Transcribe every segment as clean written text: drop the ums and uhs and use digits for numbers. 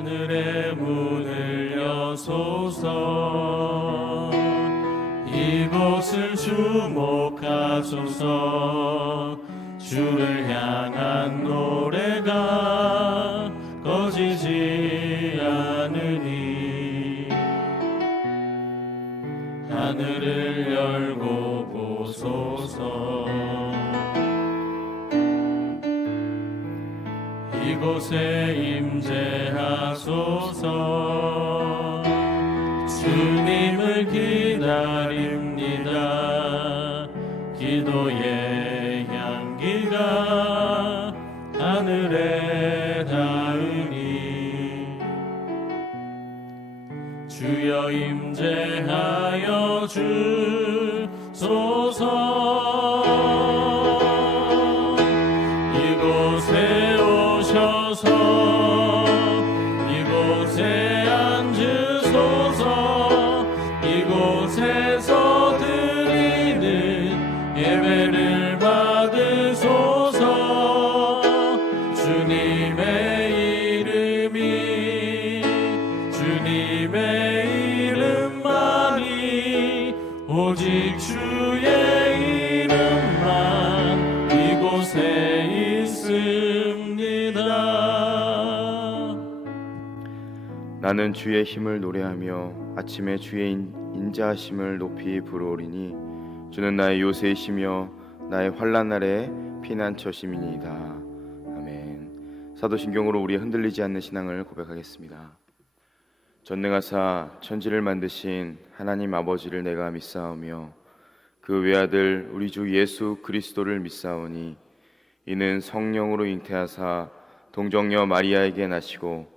하늘의 문을 여소서. 이곳을 주목하소서. 주를 향한 노래가 꺼지지 않으니 하늘을 열고 보소서. 이곳에 임재하소서. 주님을 기다립니다. 기도의 향기가 하늘에 닿으니 주여 임재하여 주소서. 이곳에 오셔서 이곳에 앉으소서. 이곳에서 드리는 예배를 받으소서. 주님의 이름이 주님의 이름만이 오직 주의 이름만 이곳에 있습니다. 나는 주의 힘을 노래하며 아침에 주의 인자하심을 높이 부르오리니 주는 나의 요새이시며 나의 환난 날에 피난처심이니이다. 아멘. 사도신경으로 우리 흔들리지 않는 신앙을 고백하겠습니다. 전능하사 천지를 만드신 하나님 아버지를 내가 믿사오며 그 외아들 우리 주 예수 그리스도를 믿사오니 이는 성령으로 잉태하사 동정녀 마리아에게 나시고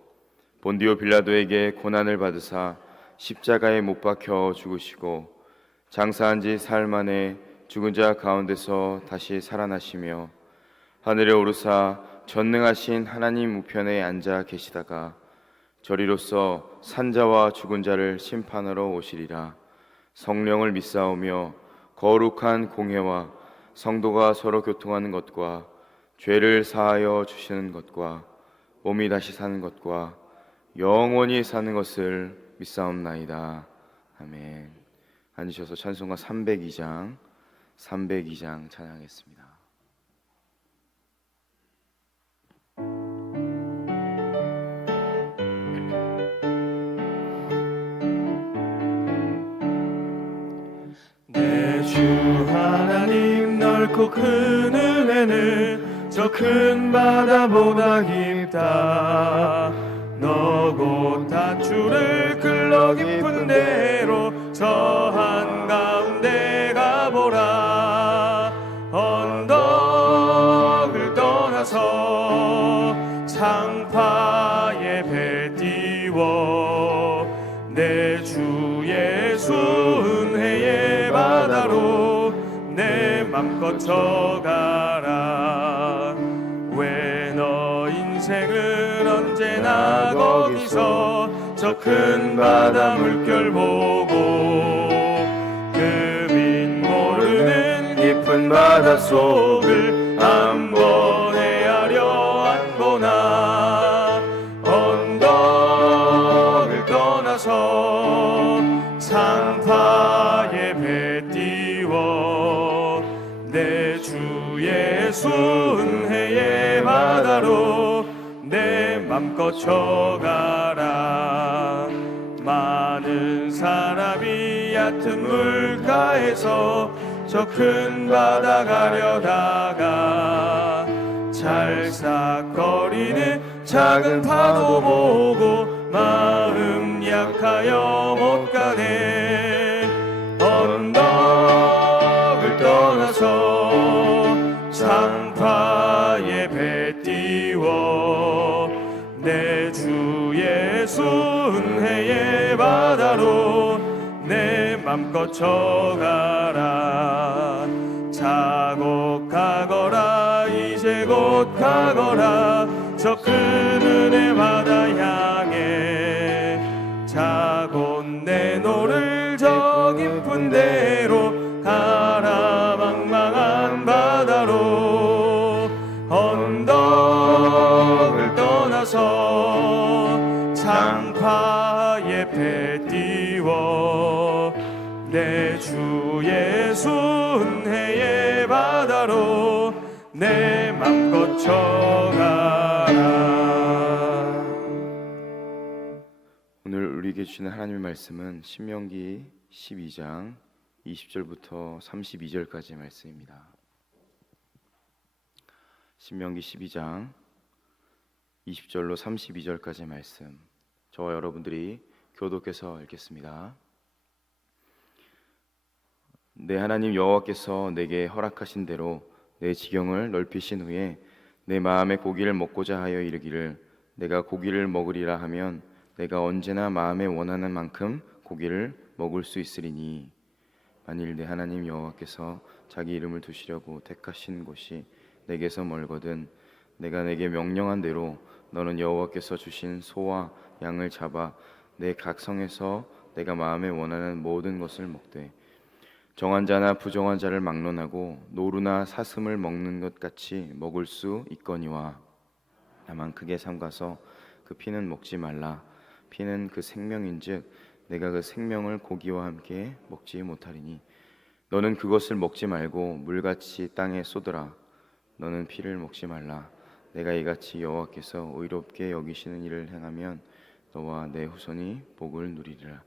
본디오 빌라도에게 고난을 받으사 십자가에 못 박혀 죽으시고 장사한 지 사흘 만에 죽은 자 가운데서 다시 살아나시며 하늘에 오르사 전능하신 하나님 우편에 앉아 계시다가 저리로서 산자와 죽은 자를 심판하러 오시리라. 성령을 믿사오며 거룩한 공회와 성도가 서로 교통하는 것과 죄를 사하여 주시는 것과 몸이 다시 사는 것과 영원히 사는 것을 믿사옵나이다. 아멘. 앉으셔서 찬송가 302장 찬양하겠습니다. 내 주 하나님 넓고 큰 은혜는 저 큰 바다보다 깊다. 너 곧 다주를 끌러 깊은 데로 저 한가운데 가보라. 언덕을 떠나서 창파에 배 띄워 내 주 예수 은혜의 바다로 내 맘껏 쳐가라. 왜 너 인생은 언제나 거기서 저 큰 바다 물결 보고 그 빛 모르는 깊은 바다 속을 한번 헤아려 안 보나. 언덕을 떠나서 창파에 배 띄워 내 주 예수 은혜의 바다로 내 맘껏 쳐가라. 많은 사람이 얕은 물가에서 저 큰 바다 가려다가 찰싹거리는 작은 파도 보고 마음 약하여 못 가네. 언덕을 떠나서 창파에 배 띄워 내 주 예수 은혜의 바다로 내 맘껏 쳐가라. 자곡 가거라 이제 곧 가거라 저 큰 은혜 바다 향해. 자곧 내 노를 저 깊은 데로 가라. 망망한 바다로 언덕을 떠나서 앞에 띄워 내 주 예수 은혜의 바다로 내 맘 거쳐가라. 오늘 우리에게 주시는 하나님의 말씀은 신명기 12장 20절부터 32절까지의 말씀입니다. 신명기 12장 20절로 32절까지의 말씀, 저와 여러분들이 교독해서 읽겠습니다. 내 하나님 여호와께서 내게 허락하신 대로 내 지경을 넓히신 후에 내 마음에 고기를 먹고자 하여 이르기를 내가 고기를 먹으리라 하면 내가 언제나 마음에 원하는 만큼 고기를 먹을 수 있으리니, 만일 내 하나님 여호와께서 자기 이름을 두시려고 택하신 곳이 내게서 멀거든 내가 내게 명령한 대로 너는 여호와께서 주신 소와 양을 잡아 내 각 성에서 내가 마음에 원하는 모든 것을 먹되 정한 자나 부정한 자를 막론하고 노루나 사슴을 먹는 것 같이 먹을 수 있거니와, 다만 크게 삼가서 그 피는 먹지 말라. 피는 그 생명인즉 내가 그 생명을 고기와 함께 먹지 못하리니 너는 그것을 먹지 말고 물같이 땅에 쏟으라. 너는 피를 먹지 말라. 내가 이같이 여호와께서 의롭게 여기시는 일을 행하면 너와 내 후손이 복을 누리리라.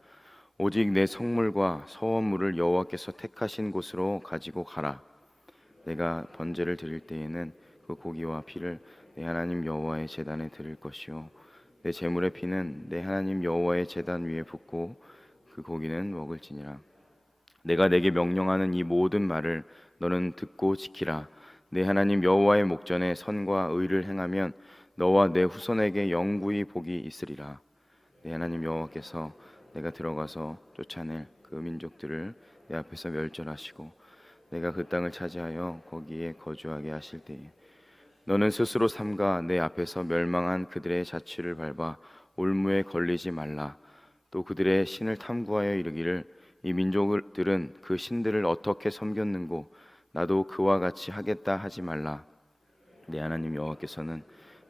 오직 내 성물과 서원물을 여호와께서 택하신 곳으로 가지고 가라. 내가 번제를 드릴 때에는 그 고기와 피를 내 하나님 여호와의 제단에 드릴 것이요 내 제물의 피는 내 하나님 여호와의 제단 위에 붓고 그 고기는 먹을지니라. 내가 내게 명령하는 이 모든 말을 너는 듣고 지키라. 내 하나님 여호와의 목전에 선과 의를 행하면 너와 내 후손에게 영구히 복이 있으리라. 내 하나님 여호와께서 내가 들어가서 쫓아낼 그 민족들을 내 앞에서 멸절하시고 내가 그 땅을 차지하여 거기에 거주하게 하실 때에 너는 스스로 삼가 내 앞에서 멸망한 그들의 자취를 밟아 올무에 걸리지 말라. 또 그들의 신을 탐구하여 이르기를 이 민족들은 그 신들을 어떻게 섬겼는고 나도 그와 같이 하겠다 하지 말라. 내 하나님 여호와께서는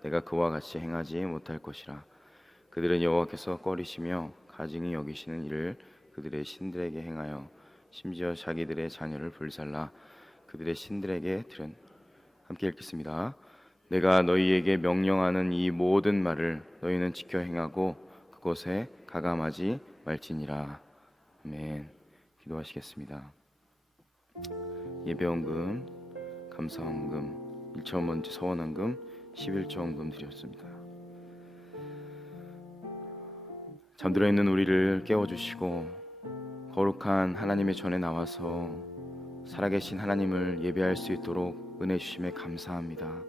내가 그와 같이 행하지 못할 것이라. 그들은 여호와께서 꺼리시며 가증히 여기시는 일을 그들의 신들에게 행하여 심지어 자기들의 자녀를 불살라 그들의 신들에게 들은. 함께 읽겠습니다. 내가 너희에게 명령하는 이 모든 말을 너희는 지켜 행하고 그것에 가감하지 말지니라. 아멘. 기도하시겠습니다. 예배원금, 감사원금, 1차원번째 서원원금, 11조원금 드렸습니다. 잠들어 있는 우리를 깨워주시고 거룩한 하나님의 전에 나와서 살아계신 하나님을 예배할 수 있도록 은혜 주심에 감사합니다.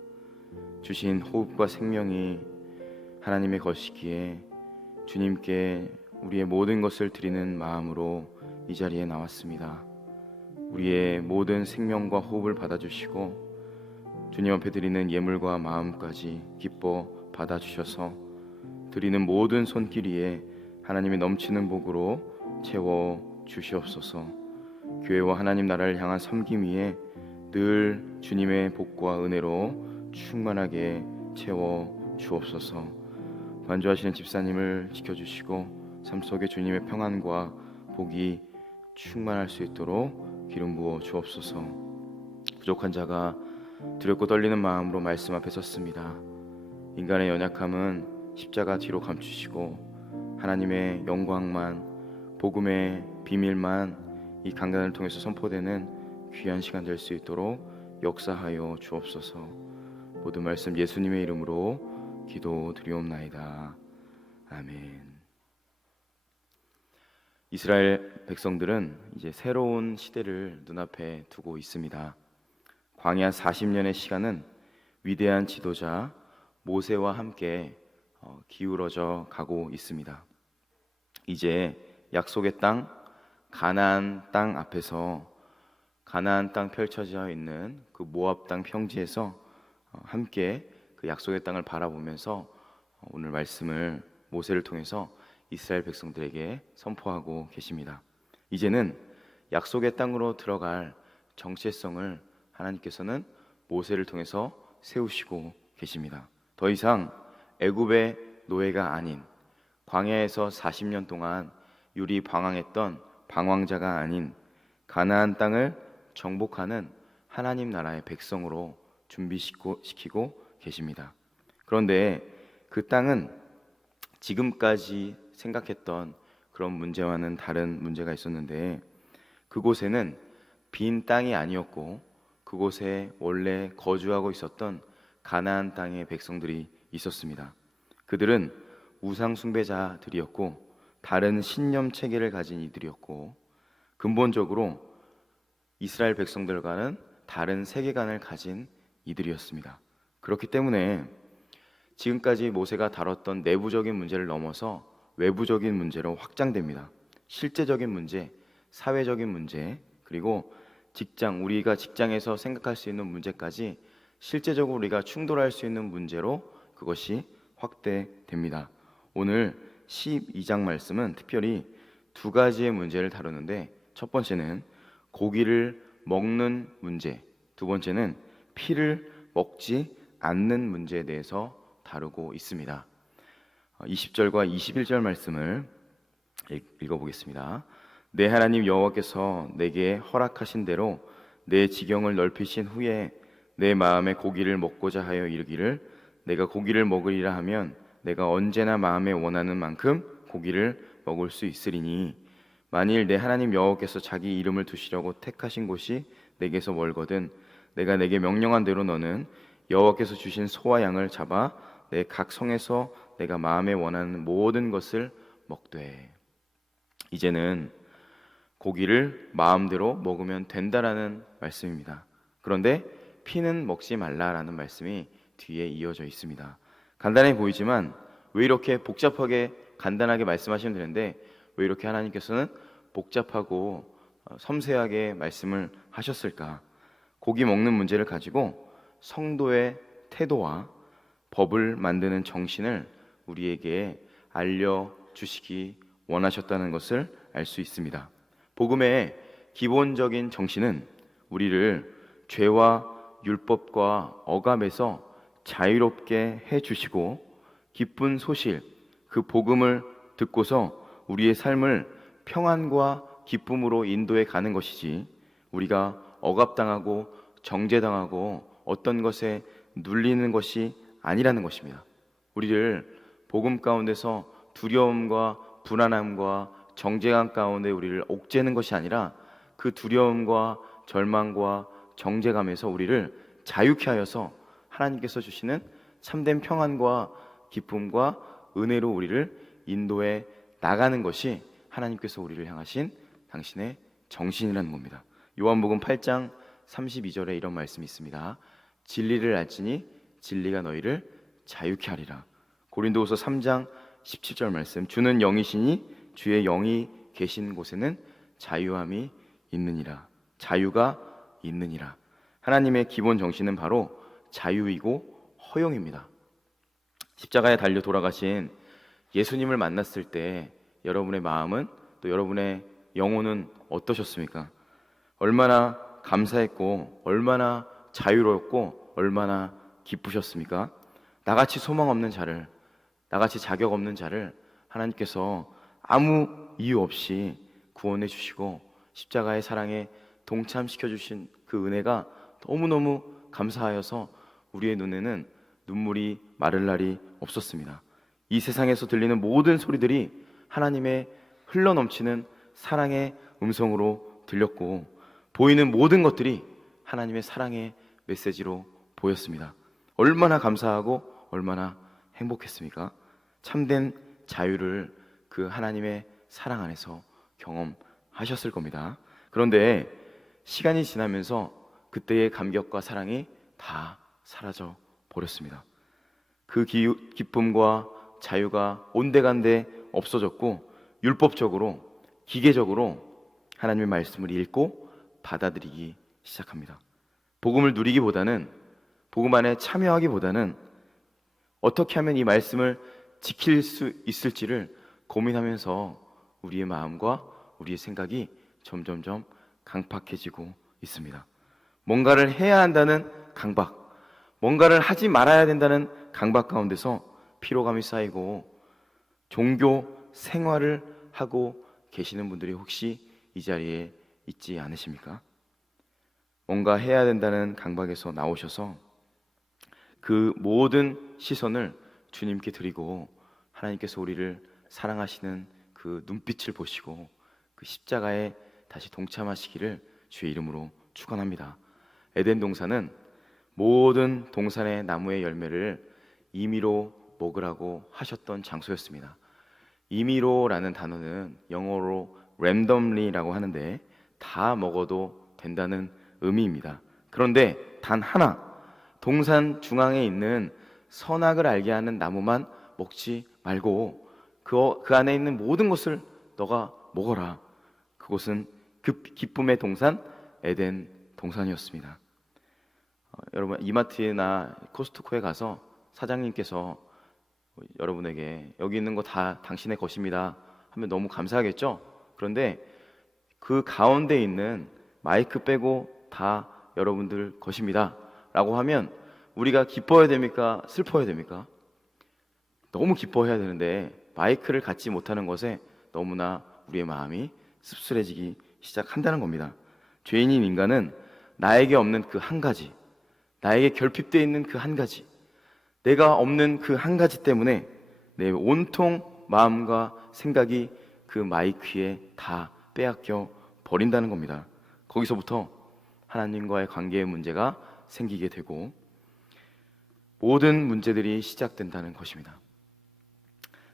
주신 호흡과 생명이 하나님의 것이기에 주님께 우리의 모든 것을 드리는 마음으로 이 자리에 나왔습니다. 우리의 모든 생명과 호흡을 받아주시고 주님 앞에 드리는 예물과 마음까지 기뻐 받아주셔서 드리는 모든 손길 위에 하나님의 넘치는 복으로 채워 주시옵소서. 교회와 하나님 나라를 향한 섬김 위에 늘 주님의 복과 은혜로 충만하게 채워 주옵소서. 관주하시는 집사님을 지켜주시고 삶 속에 주님의 평안과 복이 충만할 수 있도록 기름 부어 주옵소서. 부족한 자가 두렵고 떨리는 마음으로 말씀 앞에 섰습니다. 인간의 연약함은 십자가 뒤로 감추시고 하나님의 영광만, 복음의 비밀만 이 강단을 통해서 선포되는 귀한 시간 될 수 있도록 역사하여 주옵소서. 모든 말씀 예수님의 이름으로 기도드리옵나이다. 아멘. 이스라엘 백성들은 이제 새로운 시대를 눈앞에 두고 있습니다. 광야 40년의 시간은 위대한 지도자 모세와 함께 기울어져 가고 있습니다. 이제 약속의 땅 가나안 땅 앞에서 가나안 땅 펼쳐져 있는 그 모압 땅 평지에서 함께 그 약속의 땅을 바라보면서 오늘 말씀을 모세를 통해서 이스라엘 백성들에게 선포하고 계십니다. 이제는 약속의 땅으로 들어갈 정체성을 하나님께서는 모세를 통해서 세우시고 계십니다. 더 이상 애굽의 노예가 아닌 광야에서 40년 동안 유리 방황했던 방황자가 아닌 가나안 땅을 정복하는 하나님 나라의 백성으로 준비시키고 계십니다. 그런데 그 땅은 지금까지 생각했던 그런 문제와는 다른 문제가 있었는데, 그곳에는 빈 땅이 아니었고 그곳에 원래 거주하고 있었던 가나안 땅의 백성들이 있었습니다. 그들은 우상 숭배자들이었고 다른 신념 체계를 가진 이들이었고 근본적으로 이스라엘 백성들과는 다른 세계관을 가진 이들이었습니다. 그렇기 때문에 지금까지 모세가 다뤘던 내부적인 문제를 넘어서 외부적인 문제로 확장됩니다. 실제적인 문제, 사회적인 문제, 그리고 우리가 직장에서 생각할 수 있는 문제까지 실제적으로 우리가 충돌할 수 있는 문제로 그것이 확대됩니다. 오늘 12장 말씀은 특별히 두 가지의 문제를 다루는데, 첫 번째는 고기를 먹는 문제, 두 번째는 피를 먹지 않는 문제에 대해서 다루고 있습니다. 20절과 21절 말씀을 읽어보겠습니다. 내 하나님 여호와께서 내게 허락하신 대로 내 지경을 넓히신 후에 내 마음에 고기를 먹고자 하여 이르기를 내가 고기를 먹으리라 하면 내가 언제나 마음에 원하는 만큼 고기를 먹을 수 있으리니, 만일 내 하나님 여호와께서 자기 이름을 두시려고 택하신 곳이 내게서 멀거든 내가 내게 명령한 대로 너는 여호와께서 주신 소와 양을 잡아 내 각 성에서 내가 마음에 원하는 모든 것을 먹되. 이제는 고기를 마음대로 먹으면 된다라는 말씀입니다. 그런데 피는 먹지 말라라는 말씀이 뒤에 이어져 있습니다. 간단해 보이지만 왜 이렇게 복잡하게 간단하게 말씀하시면 되는데 왜 이렇게 하나님께서는 복잡하고 섬세하게 말씀을 하셨을까? 고기 먹는 문제를 가지고 성도의 태도와 법을 만드는 정신을 우리에게 알려주시기 원하셨다는 것을 알 수 있습니다. 복음의 기본적인 정신은 우리를 죄와 율법과 억압에서 자유롭게 해주시고 기쁜 소식, 그 복음을 듣고서 우리의 삶을 평안과 기쁨으로 인도해 가는 것이지, 우리가 억압당하고 정죄당하고 어떤 것에 눌리는 것이 아니라는 것입니다. 우리를 복음 가운데서 두려움과 불안함과 정죄감 가운데 우리를 옥죄는 것이 아니라 그 두려움과 절망과 정죄감에서 우리를 자유케 하여서 하나님께서 주시는 참된 평안과 기쁨과 은혜로 우리를 인도해 나가는 것이 하나님께서 우리를 향하신 당신의 정신이라는 겁니다. 요한복음 8장 32절에 이런 말씀이 있습니다. 진리를 알지니 진리가 너희를 자유케 하리라. 고린도후서 3장 17절 말씀, 주는 영이시니 주의 영이 계신 곳에는 자유함이 있느니라. 자유가 있느니라. 하나님의 기본 정신은 바로 자유이고 허용입니다. 십자가에 달려 돌아가신 예수님을 만났을 때 여러분의 마음은, 또 여러분의 영혼은 어떠셨습니까? 얼마나 감사했고 얼마나 자유로웠고 얼마나 기쁘셨습니까? 나같이 소망 없는 자를, 나같이 자격 없는 자를 하나님께서 아무 이유 없이 구원해 주시고 십자가의 사랑에 동참시켜 주신 그 은혜가 너무너무 감사하여서 우리의 눈에는 눈물이 마를 날이 없었습니다. 이 세상에서 들리는 모든 소리들이 하나님의 흘러넘치는 사랑의 음성으로 들렸고, 보이는 모든 것들이 하나님의 사랑의 메시지로 보였습니다. 얼마나 감사하고 얼마나 행복했습니까? 참된 자유를 그 하나님의 사랑 안에서 경험하셨을 겁니다. 그런데 시간이 지나면서 그때의 감격과 사랑이 다 사라져 버렸습니다. 그 기쁨과 자유가 온데간데 없어졌고, 율법적으로 기계적으로 하나님의 말씀을 읽고 받아들이기 시작합니다. 복음을 누리기보다는, 복음 안에 참여하기보다는 어떻게 하면 이 말씀을 지킬 수 있을지를 고민하면서 우리의 마음과 우리의 생각이 점점점 강팍해지고 있습니다. 뭔가를 해야 한다는 강박, 뭔가를 하지 말아야 된다는 강박 가운데서 피로감이 쌓이고 종교 생활을 하고 계시는 분들이 혹시 이 자리에 있지 않으십니까? 뭔가 해야 된다는 강박에서 나오셔서 그 모든 시선을 주님께 드리고 하나님께서 우리를 사랑하시는 그 눈빛을 보시고 그 십자가에 다시 동참하시기를 주의 이름으로 축원합니다. 에덴 동산은 모든 동산의 나무의 열매를 임의로 먹으라고 하셨던 장소였습니다. 임의로라는 단어는 영어로 randomly라고 하는데 다 먹어도 된다는 의미입니다. 그런데 단 하나, 동산 중앙에 있는 선악을 알게 하는 나무만 먹지 말고 그 안에 있는 모든 것을 너가 먹어라. 그곳은 그 기쁨의 동산 에덴 동산이었습니다. 여러분 이마트나 코스트코에 가서 사장님께서 여러분에게 여기 있는 거 다 당신의 것입니다 하면 너무 감사하겠죠? 그런데 그 가운데 있는 마이크 빼고 다 여러분들 것입니다 라고 하면 우리가 기뻐해야 됩니까? 슬퍼해야 됩니까? 너무 기뻐해야 되는데 마이크를 갖지 못하는 것에 너무나 우리의 마음이 씁쓸해지기 시작한다는 겁니다. 죄인인 인간은 나에게 없는 그 한 가지, 나에게 결핍되어 있는 그 한 가지, 내가 없는 그 한 가지 때문에 내 온통 마음과 생각이 그 마이크에 다 빼앗겨 버린다는 겁니다. 거기서부터 하나님과의 관계의 문제가 생기게 되고 모든 문제들이 시작된다는 것입니다.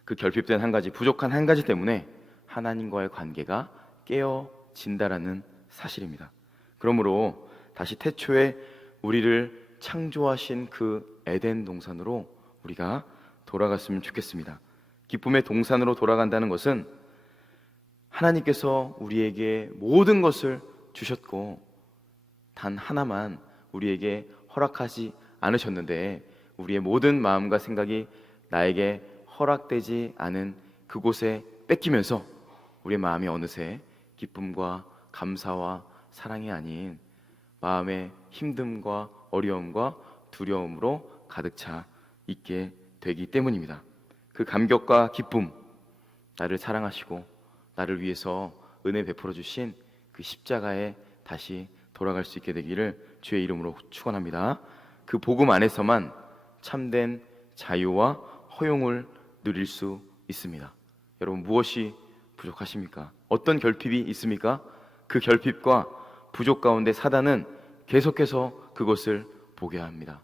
그 결핍된 한 가지, 부족한 한 가지 때문에 하나님과의 관계가 깨어진다라는 사실입니다. 그러므로 다시 태초에 우리를 창조하신 그 에덴 동산으로 우리가 돌아갔으면 좋겠습니다. 기쁨의 동산으로 돌아간다는 것은 하나님께서 우리에게 모든 것을 주셨고 단 하나만 우리에게 허락하지 않으셨는데 우리의 모든 마음과 생각이 나에게 허락되지 않은 그곳에 뺏기면서 우리의 마음이 어느새 기쁨과 감사와 사랑이 아닌 마음의 힘듦과 어려움과 두려움으로 가득 차 있게 되기 때문입니다. 그 감격과 기쁨, 나를 사랑하시고 나를 위해서 은혜 베풀어 주신 그 십자가에 다시 돌아갈 수 있게 되기를 주의 이름으로 축원합니다. 그 복음 안에서만 참된 자유와 허용을 누릴 수 있습니다. 여러분 무엇이 부족하십니까? 어떤 결핍이 있습니까? 그 결핍과 부족 가운데 사단은 계속해서 그것을 보게 합니다.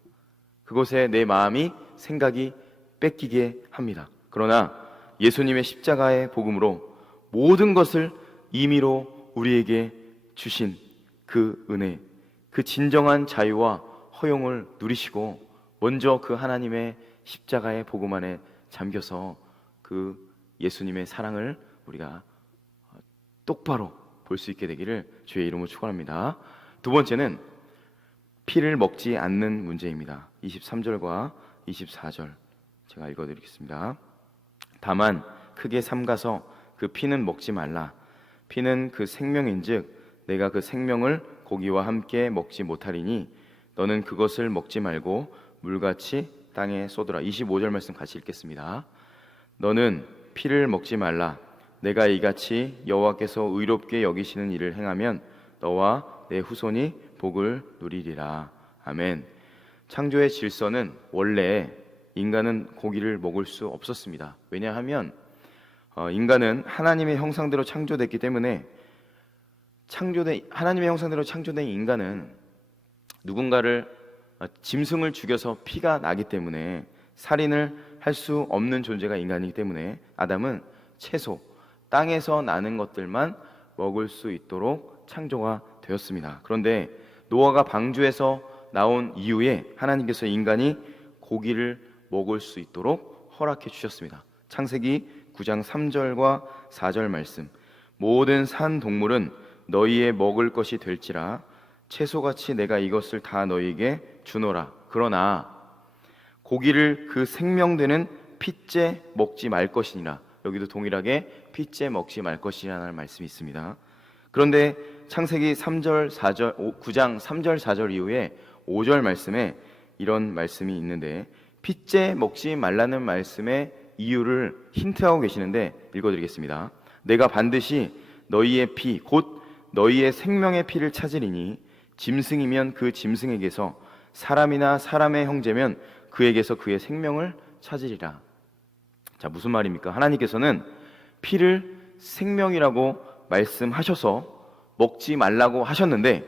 그것에 내 마음이 생각이 뺏기게 합니다. 그러나 예수님의 십자가의 복음으로 모든 것을 임의로 우리에게 주신 그 은혜, 그 진정한 자유와 허용을 누리시고 먼저 그 하나님의 십자가의 복음 안에 잠겨서 그 예수님의 사랑을 우리가 똑바로 볼 수 있게 되기를 주의 이름으로 축원합니다. 두 번째는 피를 먹지 않는 문제입니다. 23절과 24절 제가 읽어드리겠습니다. 다만 크게 삼가서 그 피는 먹지 말라. 피는 그 생명인즉 내가 그 생명을 고기와 함께 먹지 못하리니 너는 그것을 먹지 말고 물같이 땅에 쏟으라. 25절 말씀 같이 읽겠습니다. 너는 피를 먹지 말라. 내가 이같이 여호와께서 의롭게 여기시는 일을 행하면 너와 내 후손이 복을 누리리라. 아멘. 창조의 질서는 원래 인간은 고기를 먹을 수 없었습니다. 왜냐하면 인간은 하나님의 형상대로 창조됐기 때문에 하나님의 형상대로 창조된 인간은 누군가를 짐승을 죽여서 피가 나기 때문에 살인을 할 수 없는 존재가 인간이기 때문에 아담은 채소, 땅에서 나는 것들만 먹을 수 있도록 창조가 되었습니다. 그런데 노아가 방주에서 나온 이후에 하나님께서 인간이 고기를 먹을 수 있도록 허락해 주셨습니다. 창세기 9장 3절과 4절 말씀. 모든 산 동물은 너희의 먹을 것이 될지라 채소같이 내가 이것을 다 너희에게 주노라. 그러나 고기를 그 생명되는 핏째 먹지 말 것이니라. 여기도 동일하게 핏째 먹지 말 것이라는 말씀이 있습니다. 그런데 창세기 3절 4절 9장 3절 4절 이후에 5절 말씀에 이런 말씀이 있는데 핏째 먹지 말라는 말씀의 이유를 힌트하고 계시는데 읽어드리겠습니다. 내가 반드시 너희의 피 곧 너희의 생명의 피를 찾으리니 짐승이면 그 짐승에게서 사람이나 사람의 형제면 그에게서 그의 생명을 찾으리라. 자, 무슨 말입니까? 하나님께서는 피를 생명이라고 말씀하셔서 먹지 말라고 하셨는데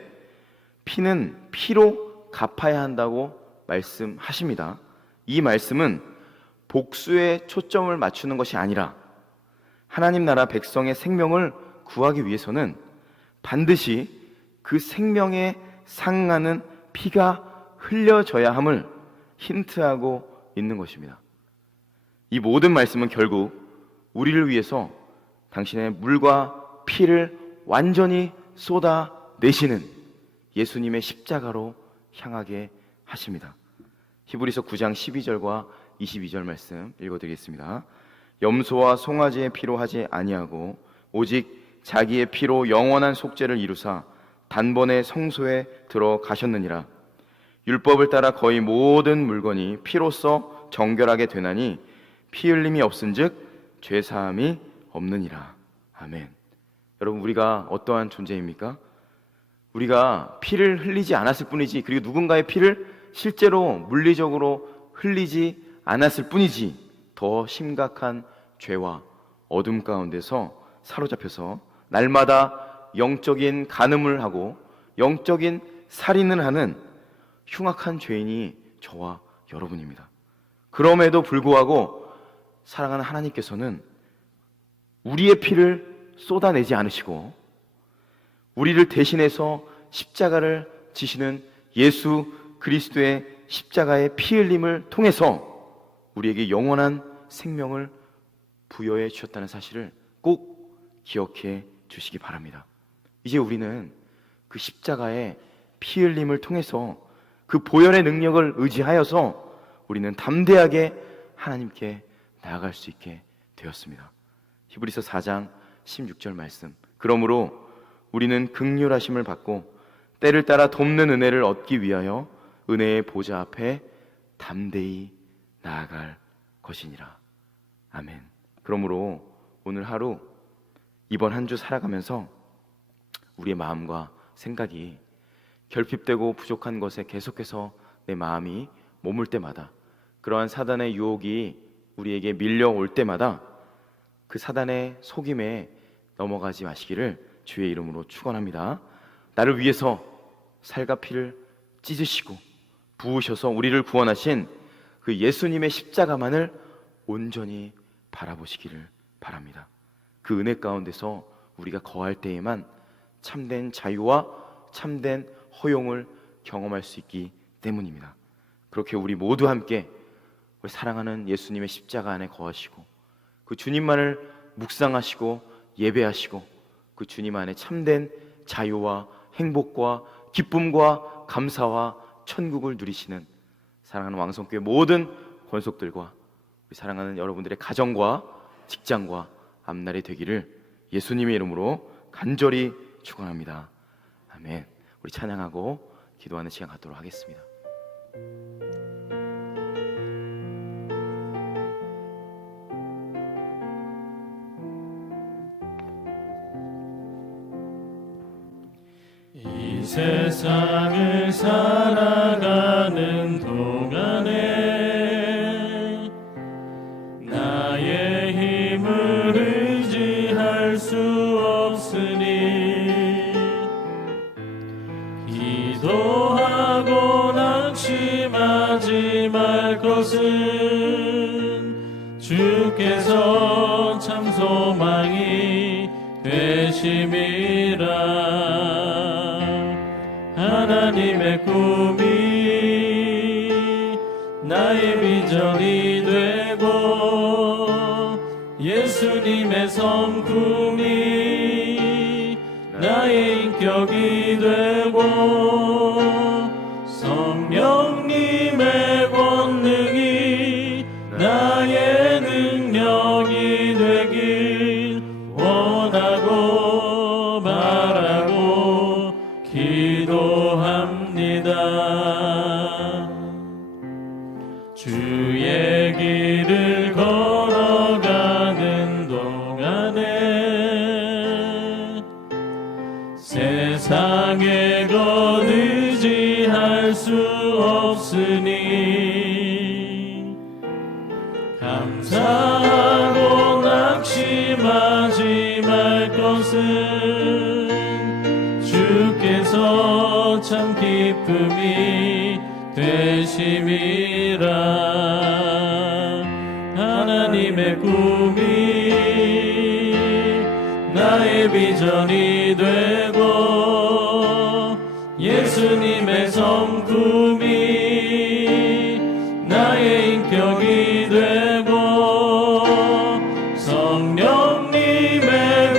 피는 피로 갚아야 한다고 말씀하십니다. 이 말씀은 복수에 초점을 맞추는 것이 아니라 하나님 나라 백성의 생명을 구하기 위해서는 반드시 그 생명에 상응하는 피가 흘려져야 함을 힌트하고 있는 것입니다. 이 모든 말씀은 결국 우리를 위해서 당신의 물과 피를 완전히 쏟아내시는 예수님의 십자가로 향하게 하십니다. 히브리서 9장 12절과 22절 말씀 읽어드리겠습니다. 염소와 송아지의 피로 하지 아니하고 오직 자기의 피로 영원한 속죄를 이루사 단번에 성소에 들어가셨느니라. 율법을 따라 거의 모든 물건이 피로써 정결하게 되나니 피 흘림이 없은즉 죄 사함이 없느니라. 아멘. 여러분, 우리가 어떠한 존재입니까? 우리가 피를 흘리지 않았을 뿐이지, 그리고 누군가의 피를 실제로 물리적으로 흘리지 않았을 뿐이지 더 심각한 죄와 어둠 가운데서 사로잡혀서 날마다 영적인 간음을 하고 영적인 살인을 하는 흉악한 죄인이 저와 여러분입니다. 그럼에도 불구하고 사랑하는 하나님께서는 우리의 피를 쏟아내지 않으시고 우리를 대신해서 십자가를 지시는 예수 그리스도의 십자가의 피 흘림을 통해서 우리에게 영원한 생명을 부여해 주셨다는 사실을 꼭 기억해 주시기 바랍니다. 이제 우리는 그 십자가의 피 흘림을 통해서 그 보혈의 능력을 의지하여서 우리는 담대하게 하나님께 나아갈 수 있게 되었습니다. 히브리서 4장 16절 말씀. 그러므로 우리는 긍휼하심을 받고 때를 따라 돕는 은혜를 얻기 위하여 은혜의 보좌 앞에 담대히 나아갈 것이니라. 아멘. 그러므로 오늘 하루, 이번 한 주 살아가면서 우리의 마음과 생각이 결핍되고 부족한 것에 계속해서 내 마음이 머물 때마다, 그러한 사단의 유혹이 우리에게 밀려올 때마다 그 사단의 속임에 넘어가지 마시기를 주의 이름으로 축원합니다. 나를 위해서 살과 피를 찢으시고 부으셔서 우리를 구원하신 그 예수님의 십자가만을 온전히 바라보시기를 바랍니다. 그 은혜 가운데서 우리가 거할 때에만 참된 자유와 참된 허용을 경험할 수 있기 때문입니다. 그렇게 우리 모두 함께 우리 사랑하는 예수님의 십자가 안에 거하시고 그 주님만을 묵상하시고 예배하시고 그 주님 안에 참된 자유와 행복과 기쁨과 감사와 천국을 누리시는 사랑하는 왕성교회 모든 권속들과 우리 사랑하는 여러분들의 가정과 직장과 앞날이 되기를 예수님의 이름으로 간절히 축원합니다. 아멘. 우리 찬양하고 기도하는 시간 갖도록 하겠습니다. 이 세상을 살아가는 동안에 나의 힘을 의지할 수 없으니 기도하고 낙심하지 말 것은 주께서 참 소망이 되심이라. 하나님의 꿈이 나의 비전이 되고 예수님의 성품이 나의 인격이 되고 성령님의 권능이 나의 능력이 되길 원하고 바라고 기도합니다. 주의 길을 걸어 사고 낙심하지 말 것은 주께서 참 기쁨이 되심이라. 하나님의 꿈이 나의 비전이 되고 예수님의 성품이 나의 인격이 되고 성령님의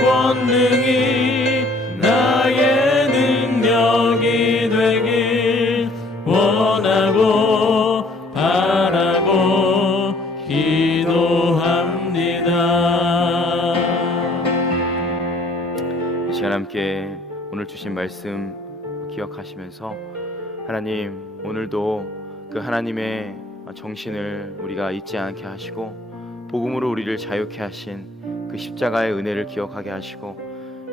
권능이 나의 능력이 되길 원하고 바라고 기도합니다. 이 시간 함께 오늘 주신 말씀 기억하시면서 하나님, 오늘도 그 하나님의 정신을 우리가 잊지 않게 하시고 복음으로 우리를 자유케 하신 그 십자가의 은혜를 기억하게 하시고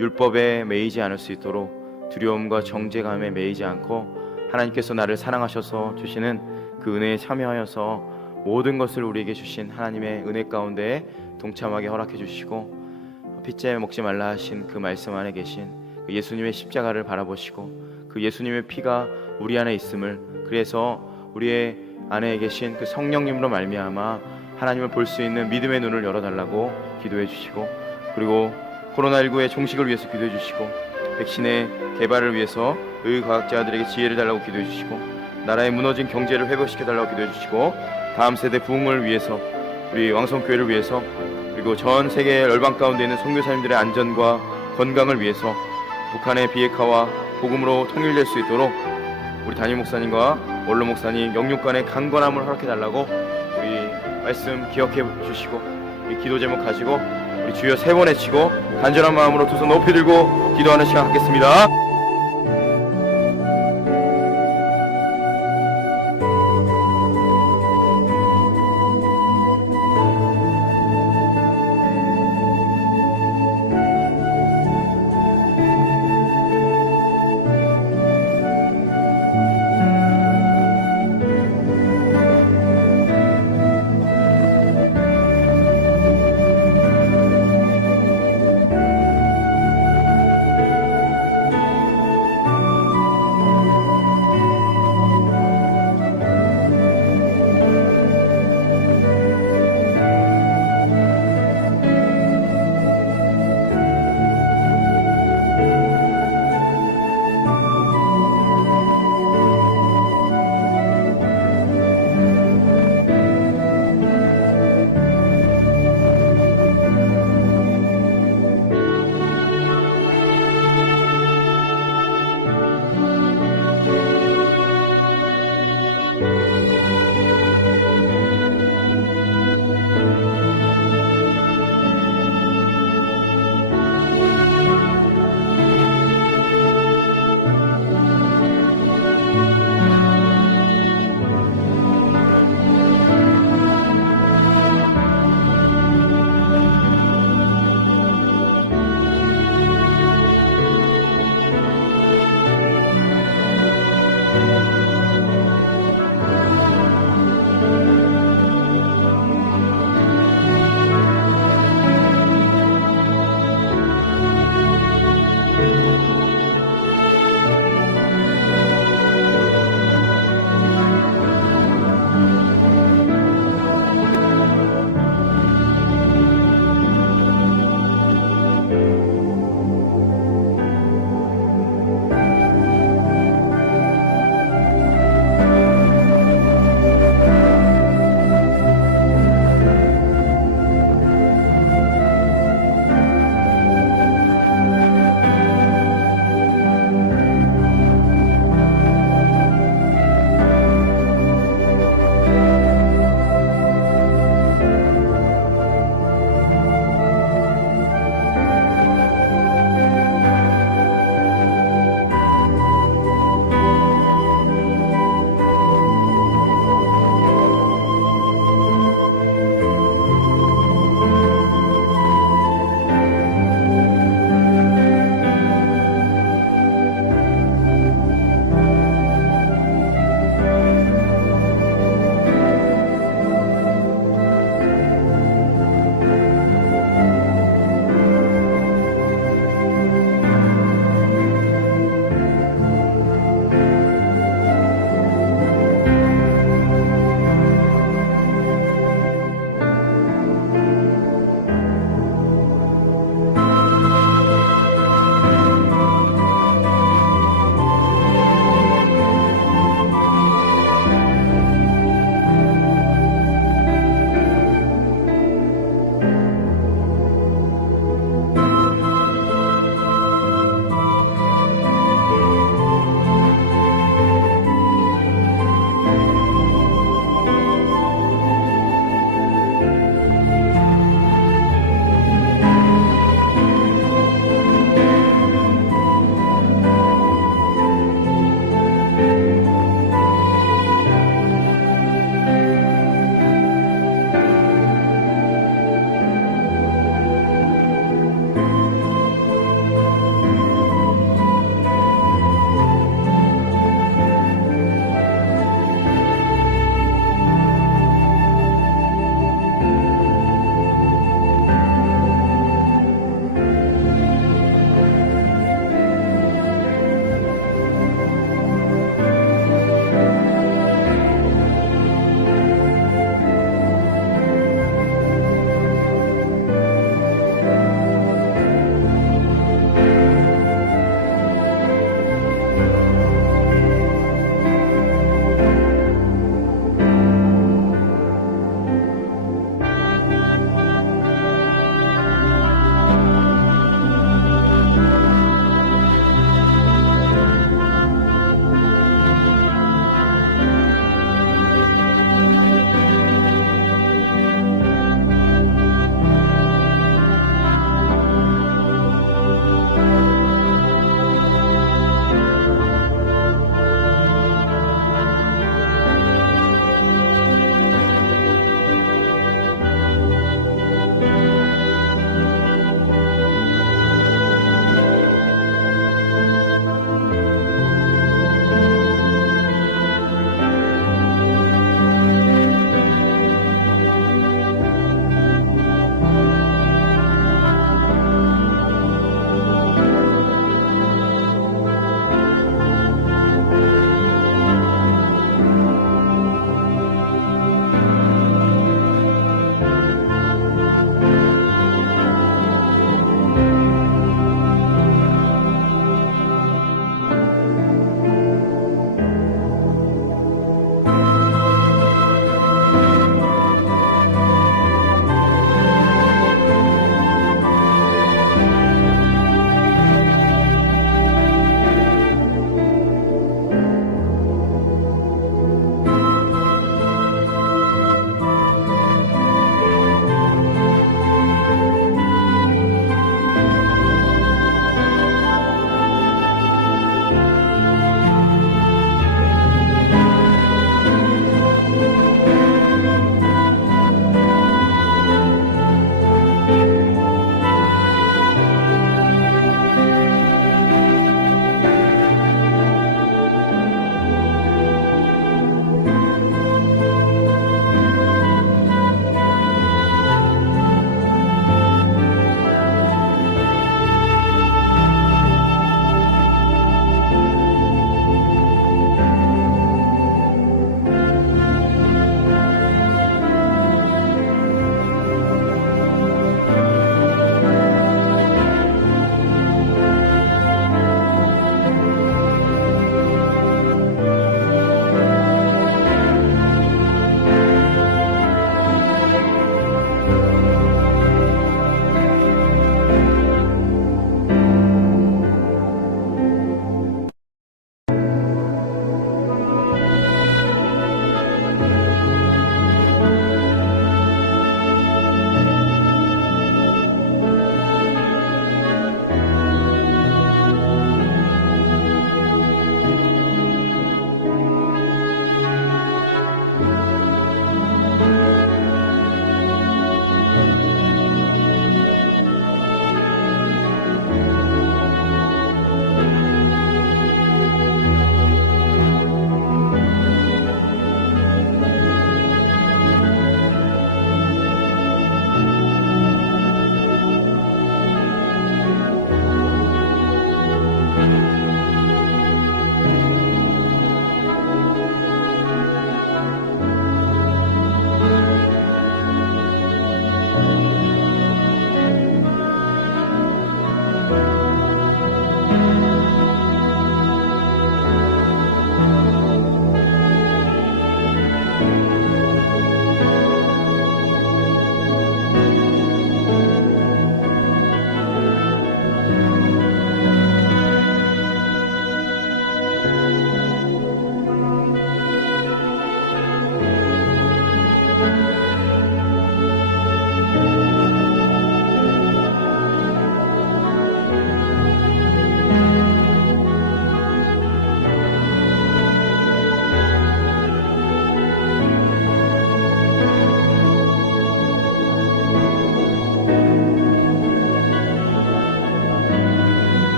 율법에 매이지 않을 수 있도록 두려움과 정죄감에 매이지 않고 하나님께서 나를 사랑하셔서 주시는 그 은혜에 참여하여서 모든 것을 우리에게 주신 하나님의 은혜 가운데 동참하게 허락해 주시고 핏째 먹지 말라 하신 그 말씀 안에 계신 그 예수님의 십자가를 바라보시고 그 예수님의 피가 우리 안에 있음을, 그래서 우리의 안에 계신 그 성령님으로 말미암아 하나님을 볼 수 있는 믿음의 눈을 열어달라고 기도해 주시고, 그리고 코로나19의 종식을 위해서 기도해 주시고 백신의 개발을 위해서 의과학자들에게 지혜를 달라고 기도해 주시고 나라의 무너진 경제를 회복시켜 달라고 기도해 주시고 다음 세대 부흥을 위해서, 우리 왕성교회를 위해서, 그리고 전 세계 열방 가운데 있는 선교사님들의 안전과 건강을 위해서 북한의 비핵화와 복음으로 통일될 수 있도록 우리 담임 목사님과 원로 목사님 영육간의 강건함을 허락해 달라고 우리 말씀 기억해 주시고 우리 기도 제목 가지고 우리 주여 3번 외치고 간절한 마음으로 두 손 높이 들고 기도하는 시간 갖겠습니다.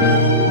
아멘.